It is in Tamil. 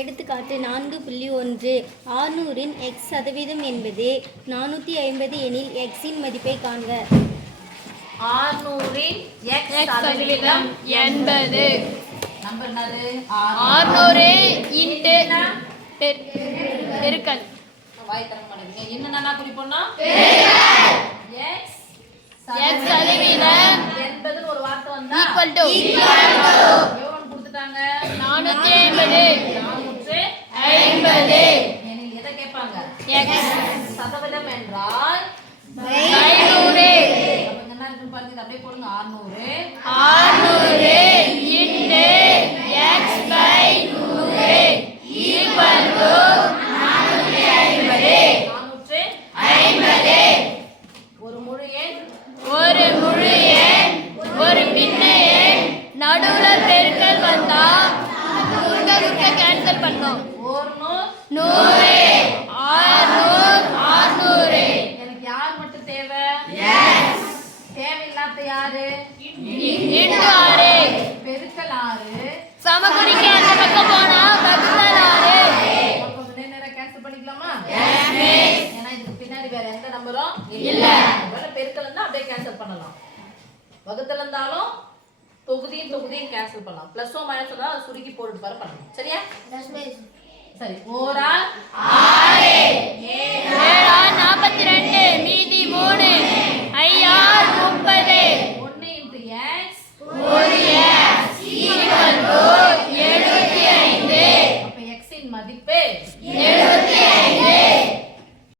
எடுத்துக்காட்டு 4.1 600 இன் x சதவீதம் என்பது 450 எனில் x இன் மதிப்பை காண்க. 600 இன் x சதவீதம் என்பது நம்பர் என்னது 600 இன்டு பெருக்கல் வாய் தர மாட்டேங்க என்னன்னா குறிப்போம்னா x சதவீதம் என்பது ஒரு வார்த்தை வந்தா ஈக்குவல் டு எவ்வளவு கொடுத்துட்டாங்க 450 எனில் எதை கேட்பாங்க x சதவீதம் என்றால் 500 அப்ப என்ன இருக்கு பாருங்க அப்படியே போடுங்க 600 into x by 100 equal to 450 ஒரு முழு எண் ஒரு பின்ன எண் நடுவுல பெருக்கல் வந்தா குறுக்க கேன்சல் பண்ணோம். ஒரு 100 600 எனக்கு யார் மட்டும் தேவை தேவையில்லாத யாரு இன்டு 6 பெருக்கல் 6 சமக்குறிக்கு அந்த பக்கம் போனா வகுத்தல் 6 அப்ப நேரா கேன்சல் பண்ணிக்கலாமா ஏன்னா இதுக்கு பின்னாடி வேற எந்த நம்பரும் இல்ல ஒருவேளை பெருக்கல் இருந்தா அப்படியே கேன்சல் பண்ணலாம் வகுத்தல் இருந்தாலும் தொகுதியும் கேன்சல் பண்ணலாம் பிளஸோ மைனஸ் இருந்தா அதை சுருக்கி போட்டு பாரு பண்ணலாம் சரியா சரி ஓரா 6 7 42 மீதி 3